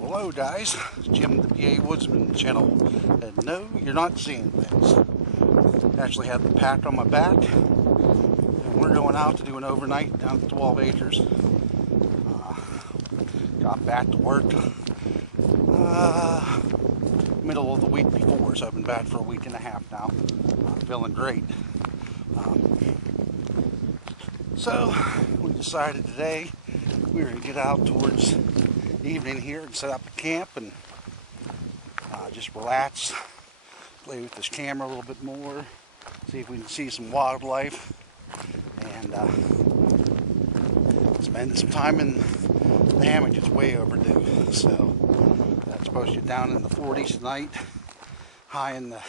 Hello guys, Jim the PA Woodsman channel, and no, you're not seeing things. Actually have the pack on my back, and we're going out to do an overnight down at 12 acres. Got back to work middle of the week before, so I've been back for a week and a half now. Feeling great. So we decided today we were going to get out towards evening here and set up a camp and just relax, play with this camera a little bit more, see if we can see some wildlife, and spend some time in the hammock. It's way overdue. So that's supposed to get down in the 40s tonight, high in the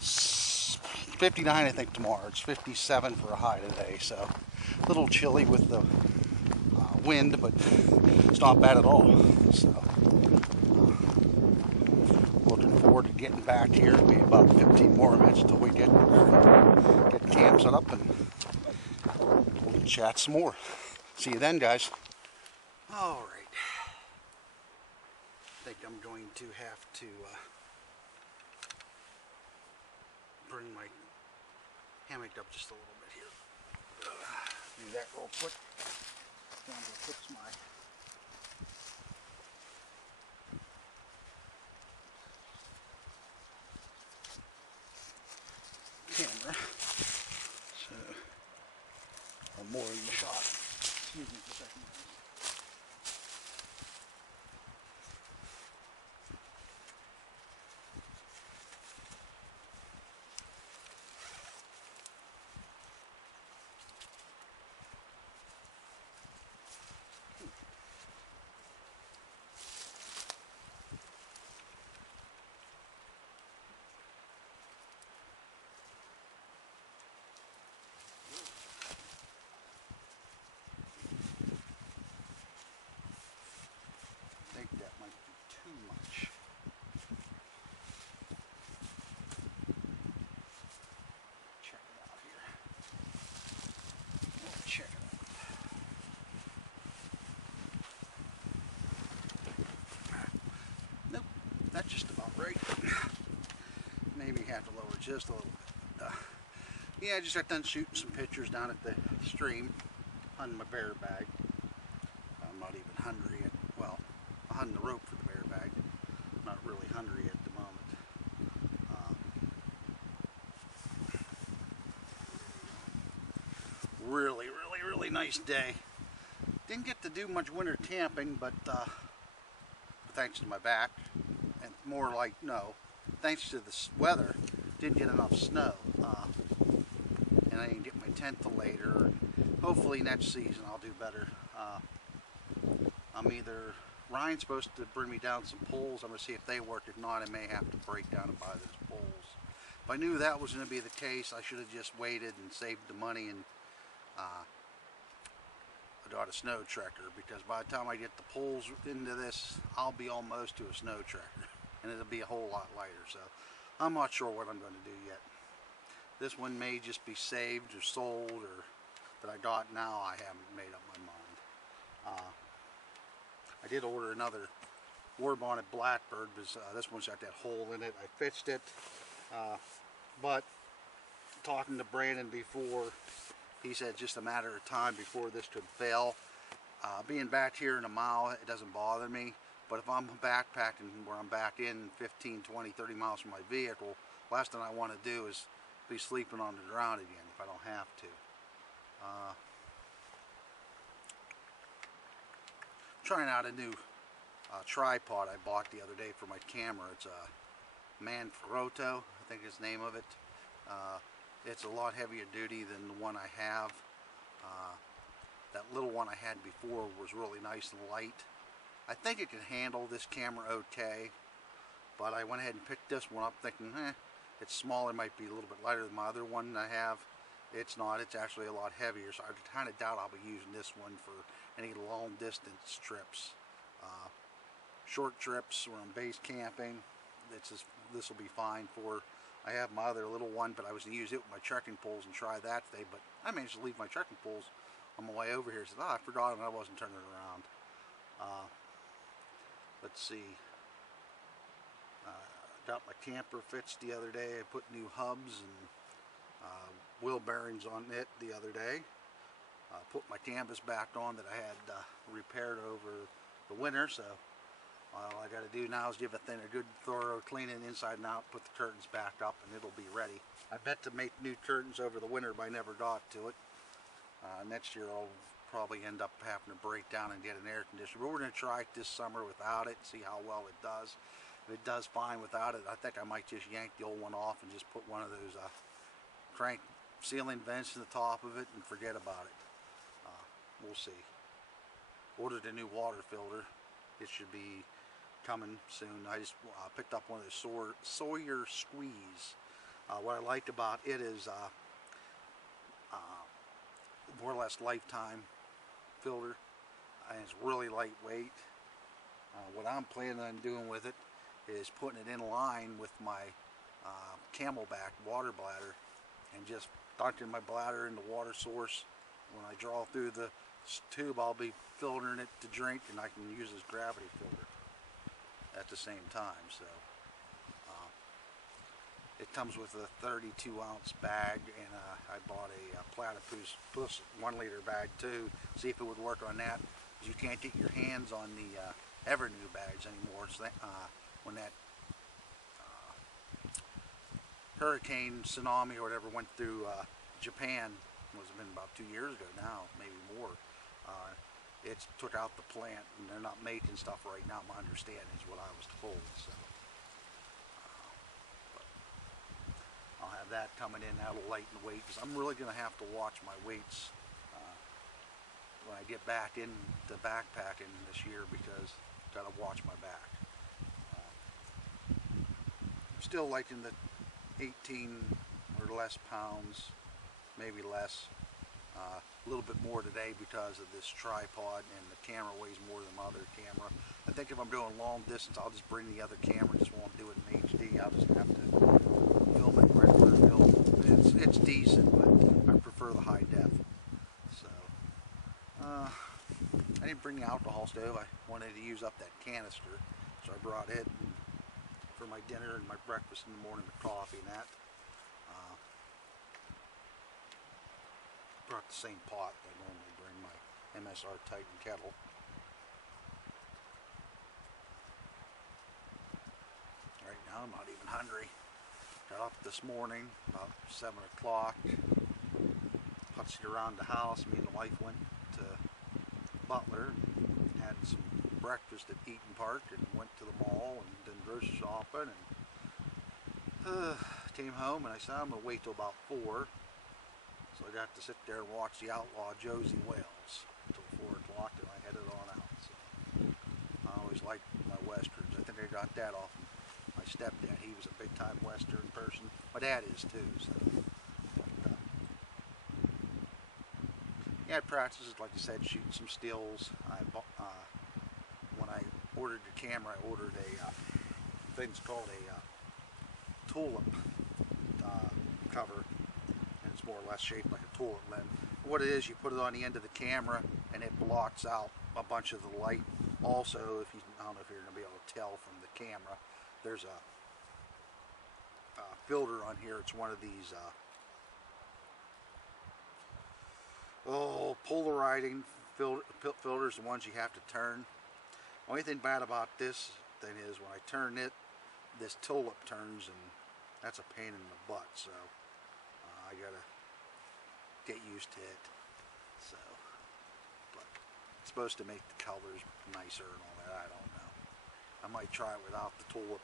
59 I think tomorrow. It's 57 for a high today, so a little chilly with the wind, but it's not bad at all. So looking forward to getting back here. It'll be about 15 more minutes until we get camp set up and we'll chat some more. See you then, guys. All right. I think I'm going to have to bring my hammock up just a little bit here. Do that real quick. I'm going to fix my camera. So, I'm more in the shot. Excuse me for a second. I think that might be too much. Check it out here. Let's check it out. Nope, that's just about right. Maybe have to lower just a little bit. Yeah, I just got done shooting some pictures down at the stream on my bear bag. I'm not even hungry yet. Well, I hung the rope for the bear bag. I'm not really hungry at the moment. Really nice day. Didn't get to do much winter camping, but thanks to my back, and more like, no, thanks to the weather, didn't get enough snow. And I didn't get my tent till later. Hopefully next season I'll do better. Ryan's supposed to bring me down some poles. I'm going to see if they work. If not, I may have to break down and buy those poles. If I knew that was going to be the case, I should have just waited and saved the money and I got a snow tracker, because by the time I get the poles into this, I'll be almost to a snow tracker, and it'll be a whole lot lighter. So I'm not sure what I'm going to do yet. This one may just be saved or sold, or that I got now. I haven't made up my mind. I did order another War Bonnet Blackbird, because this one's got that hole in it. I fixed it, but talking to Brandon before, he said just a matter of time before this could fail. Being back here in a mile, it doesn't bother me, but if I'm backpacking where I'm back in 15, 20, 30 miles from my vehicle, last thing I want to do is be sleeping on the ground again if I don't have to. Trying out a new tripod I bought the other day for my camera. It's a Manfrotto, I think is the name of it. It's a lot heavier duty than the one I have. That little one I had before was really nice and light. I think it can handle this camera okay, but I went ahead and picked this one up thinking, it's smaller, might be a little bit lighter than my other one I have. It's not, it's actually a lot heavier, so I kind of doubt I'll be using this one for any long distance trips. Short trips where I'm base camping, this will be fine for. I have my other little one, but I was going to use it with my trekking poles and try that today, but I managed to leave my trekking poles on my way over here. I said, I forgot them, I wasn't turning around. let's see, got my camper fixed the other day. I put new hubs and wheel bearings on it the other day. Put my canvas back on that I had repaired over the winter, so all I got to do now is give a thing a good thorough cleaning inside and out, put the curtains back up, and it'll be ready. I bet to make new curtains over the winter, but I never got to it. Next year I'll probably end up having to break down and get an air conditioner, but we're going to try it this summer without it, see how well it does. If it does fine without it, I think I might just yank the old one off and just put one of those crank ceiling vents in the top of it and forget about it. We'll see. Ordered a new water filter. It should be coming soon. I just picked up one of those Sawyer Squeeze. What I liked about it is more or less lifetime filter, and it's really lightweight. What I'm planning on doing with it is putting it in line with my Camelback water bladder and just dunking my bladder in the water source. When I draw through the tube, I'll be filtering it to drink, and I can use this gravity filter at the same time. So it comes with a 32-ounce bag, and I bought a Platypus 1 liter bag too, see if it would work on that. You can't get your hands on the Evernew bags anymore. So when that hurricane, tsunami, or whatever went through Japan, it was been about 2 years ago now, maybe more. It took out the plant, and they're not making stuff right now. My understanding is what I was told. So I'll have that coming in. That'll lighten the weight, because I'm really going to have to watch my weights when I get back into backpacking this year, because I've got to watch my back. I'm still liking the 18 or less pounds, maybe less. A little bit more today because of this tripod, and the camera weighs more than my other camera. I think if I'm doing long distance, I'll just bring the other camera, just won't do it in HD. I'll just have to film it regular film. It's decent, but I prefer the high def. So I didn't bring the alcohol stove. I wanted to use up that canister, so I brought it for my dinner and my breakfast in the morning, the coffee and that. Brought the same pot that I normally bring, my MSR Titan kettle. Right now I'm not even hungry. Got up this morning about 7 o'clock, putzed around the house. Me and the wife went to Butler, had some breakfast at Eaton Park, and went to the mall and did grocery shopping, and came home, and I said I'm going to wait till about 4. So I got to sit there and watch the Outlaw Josie Wales until 4 o'clock, and I headed on out. So I always liked my westerns. I think I got that off my stepdad. He was a big-time western person. My dad is too. So yeah, practices, like I said, shooting some stills. When I ordered the camera, I ordered a thing's called a tulip cover. More or less shaped like a tulip lens. What it is, you put it on the end of the camera, and it blocks out a bunch of the light. Also, I don't know if you're going to be able to tell from the camera, there's a filter on here. It's one of these polarizing filters, the ones you have to turn. Only thing bad about this thing is when I turn it, this tulip turns, and that's a pain in the butt. So I gotta get used to it. So, but it's supposed to make the colors nicer and all that. I don't know. I might try it without the tulip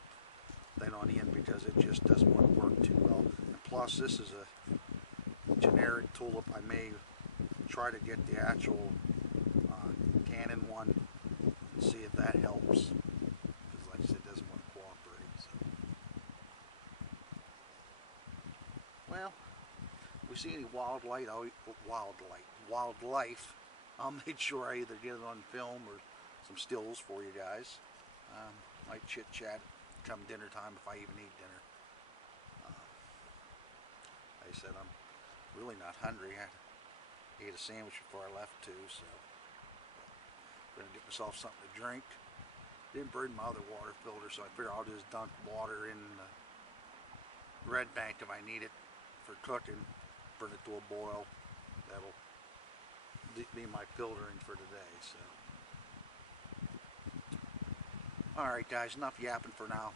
thing on the end, because it just doesn't want to work too well. And plus, this is a generic tulip. I may try to get the actual Canon one and see if that helps, because like I said, it doesn't want to cooperate. So. Well, if we see any wildlife, I'll make sure I either get it on film or some stills for you guys. Might chit chat come dinner time, if I even eat dinner. Like I said, I'm really not hungry. I ate a sandwich before I left too, so I'm gonna get myself something to drink. Didn't burn my other water filter, so I figured I'll just dunk water in the red bank if I need it for cooking. Burn it to a boil. That'll be my filtering for today. So, all right, guys, enough yapping for now.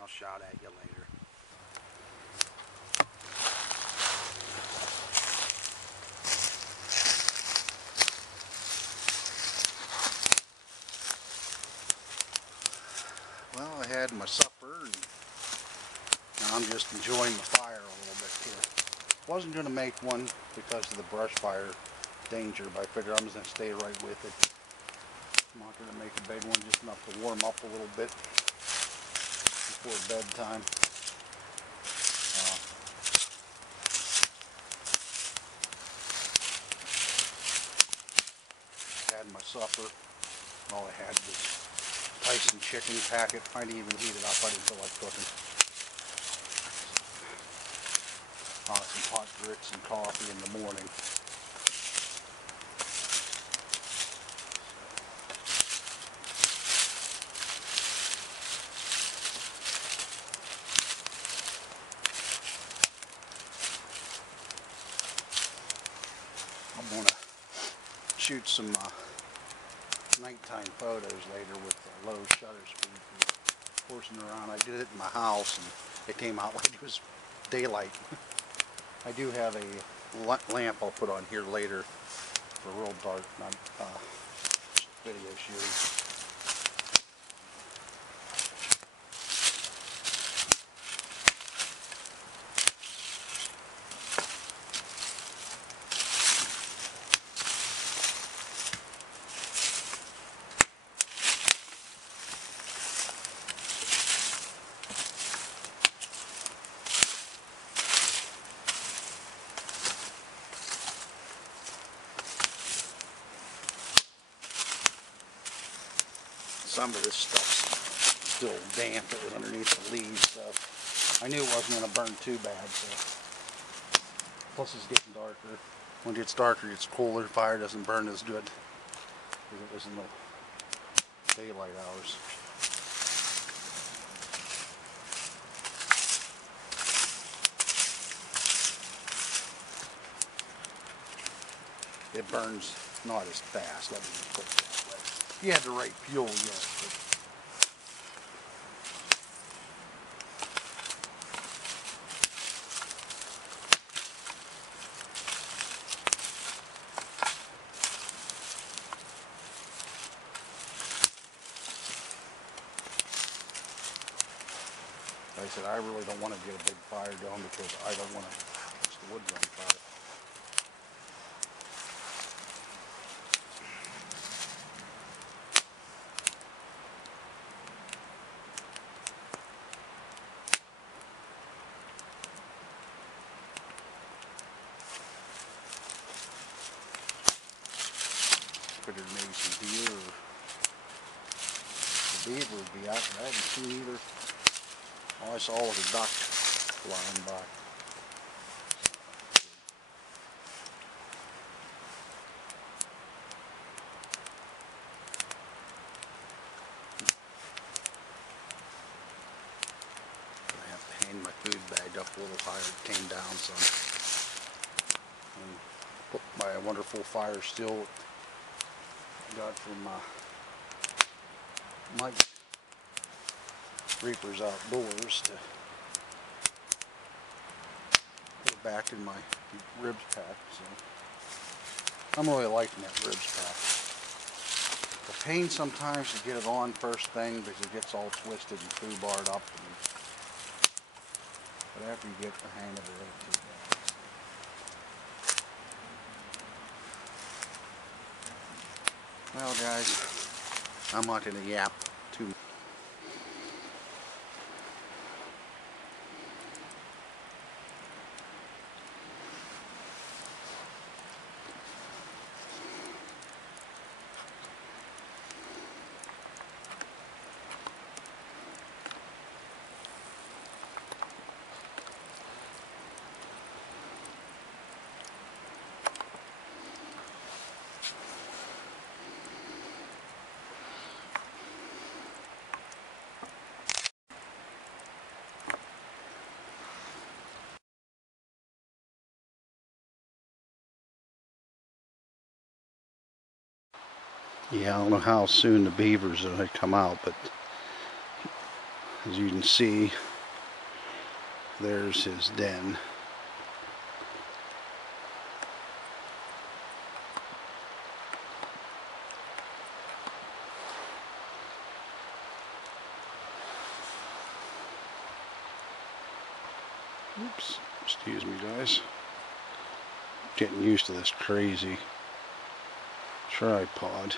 I'll shout at you later. Well, I had my supper, and now I'm just enjoying the fire a little bit here. Wasn't going to make one because of the brush fire danger, but I figured I'm just going to stay right with it. I'm not going to make a big one, just enough to warm up a little bit before bedtime. Had my supper. All I had was Tyson chicken packet. I didn't even heat it up. I didn't feel like cooking. Some hot grits and coffee in the morning. I'm going to shoot some nighttime photos later with low shutter speed and horsing around. I did it in my house and it came out like it was daylight. I do have a lamp I'll put on here later for real dark video shooting. Some of this stuff's still damp. It was underneath the leaves, so I knew it wasn't going to burn too bad. So. Plus it's getting darker. When it gets darker, it's cooler. Fire doesn't burn as good as it was in the daylight hours. It burns not as fast. Let me put it that way. You had the right fuel, yes. But like I said, I really don't want to get a big fire going because I don't want to catch the woods on fire. Figured maybe some deer or the beaver would be out, but I haven't seen either. All I saw was a duck flying by. I have to hang my food bag up a little higher. It came down some. And put my wonderful fire still I got from Mike Reapers Outdoors to put it back in my ribs pack. So I'm really liking that ribs pack. The pain sometimes to get it on first thing because it gets all twisted and foobarred up. But after you get the hang of it, it ain't too bad. Well, guys, I'm not going to yap too much. Yeah, I don't know how soon the beavers are going to come out, but as you can see, there's his den. Oops, excuse me guys. Getting used to this crazy tripod.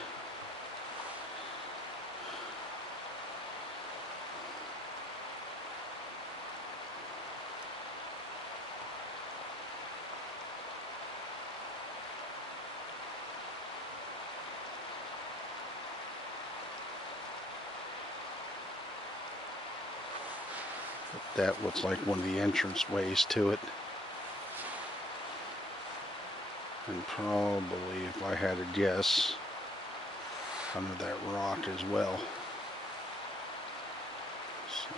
That looks like one of the entrance ways to it. And probably, if I had to guess, under that rock as well. So.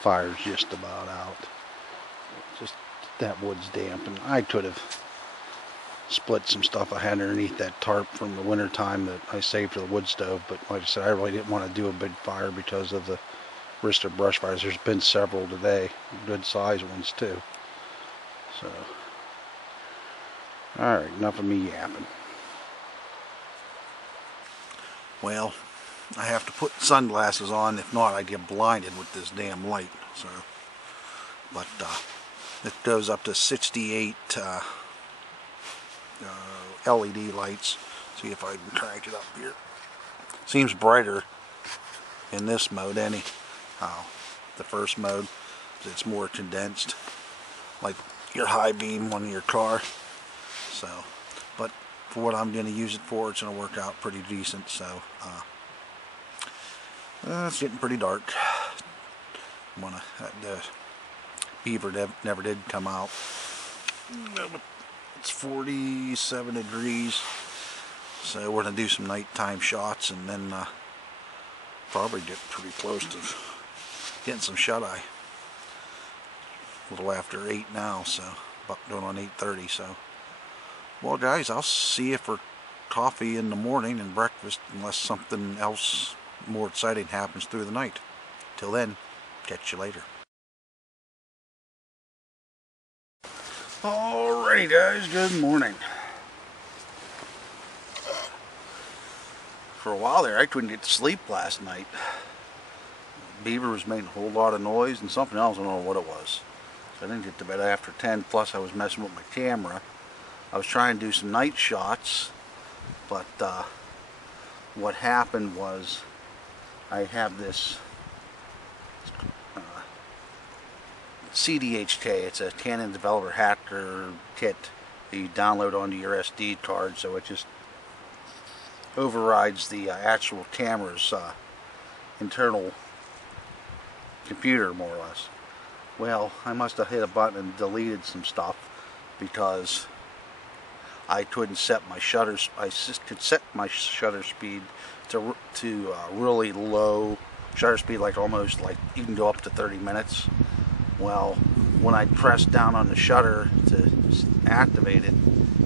Fire's just about out. Just that wood's damp, and I could have split some stuff I had underneath that tarp from the winter time that I saved for the wood stove, but like I said, I really didn't want to do a big fire because of the risk of brush fires. There's been several today, good sized ones too. So, alright, enough of me yapping. Well, I have to put sunglasses on, if not I get blinded with this damn light. So, but it goes up to 68 LED lights. See if I can crank it up here. Seems brighter in this mode anyhow. The first mode, it's more condensed, like your high beam on your car. So, but for what I'm going to use it for, it's going to work out pretty decent. So, it's getting pretty dark. The beaver never did come out. It's 47 degrees. So we're going to do some nighttime shots and then probably get pretty close to getting some shut-eye. A little after 8 now, so about going on 8:30. So, well guys, I'll see you for coffee in the morning and breakfast unless something else more exciting happens through the night. Till then, catch you later. Alrighty guys, good morning. For a while there I couldn't get to sleep last night. Beaver was making a whole lot of noise and something else, I don't know what it was. So I didn't get to bed after 10, plus I was messing with my camera. I was trying to do some night shots, but what happened was I have this CDHK, it's a Canon Developer Hacker kit that you download onto your SD card, so it just overrides the actual camera's internal computer, more or less. Well, I must have hit a button and deleted some stuff because I couldn't set my shutters. I could set my shutter speed to really low shutter speed, like almost like you can go up to 30 minutes. Well, when I pressed down on the shutter to activate it,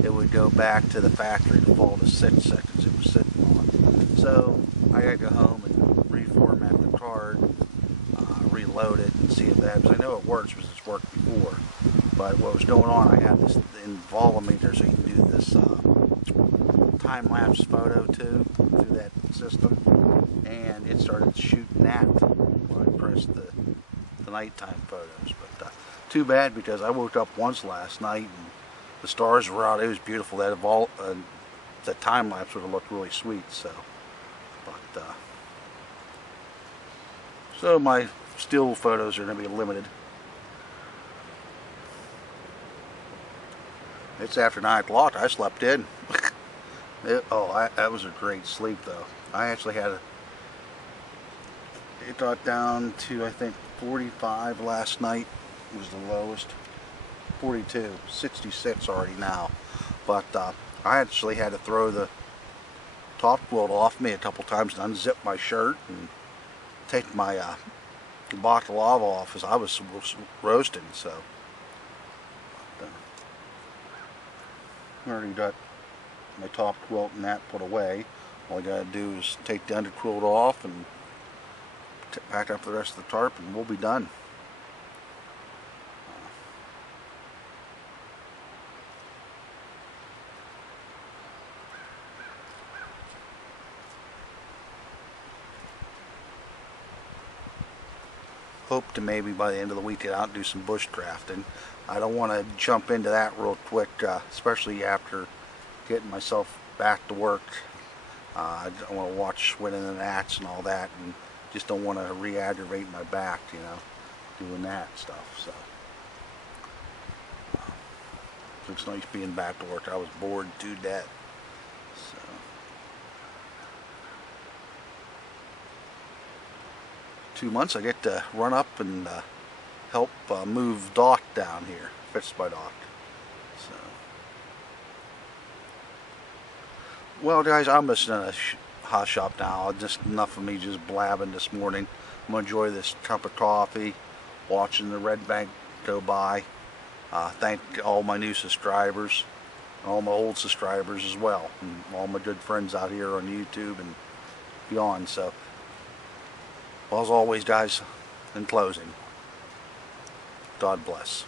it would go back to the factory default of 6 seconds it was sitting on. So I had to go home and reformat the card, reload it, and see if that, because I know it works because it's worked before. But what was going on, I had this Volumeter, so you can do this time-lapse photo too through that system, and it started shooting that when I pressed the nighttime photos. But too bad, because I woke up once last night and the stars were out. It was beautiful. That the time lapse would have looked really sweet. So, but so my still photos are going to be limited. It's after 9 o'clock. I slept in. That was a great sleep though. I actually had it got down to, I think, 45 last night was the lowest. 42, 66 already now. But I actually had to throw the top quilt off me a couple times and unzip my shirt and take my block of lava off as I was roasting. So I already got my top quilt and that put away. All I gotta do is take the under quilt off and pack up the rest of the tarp and we'll be done. Hope to maybe by the end of the week get out and do some bushcrafting. I don't want to jump into that real quick, especially after getting myself back to work. I don't want to watch winning the gnats and all that, and just don't want to re-aggravate my back, you know, doing that stuff. So it's nice being back to work. I was bored to death. So 2 months I get to run up and help move Doc down here, fix my Doc. So, well guys, I'm just in a hot shop now. Just enough of me just blabbing this morning. I'm gonna enjoy this cup of coffee, watching the red bank go by. Thank all my new subscribers, all my old subscribers as well, and all my good friends out here on YouTube and beyond. So, well, as always guys, in closing, God bless.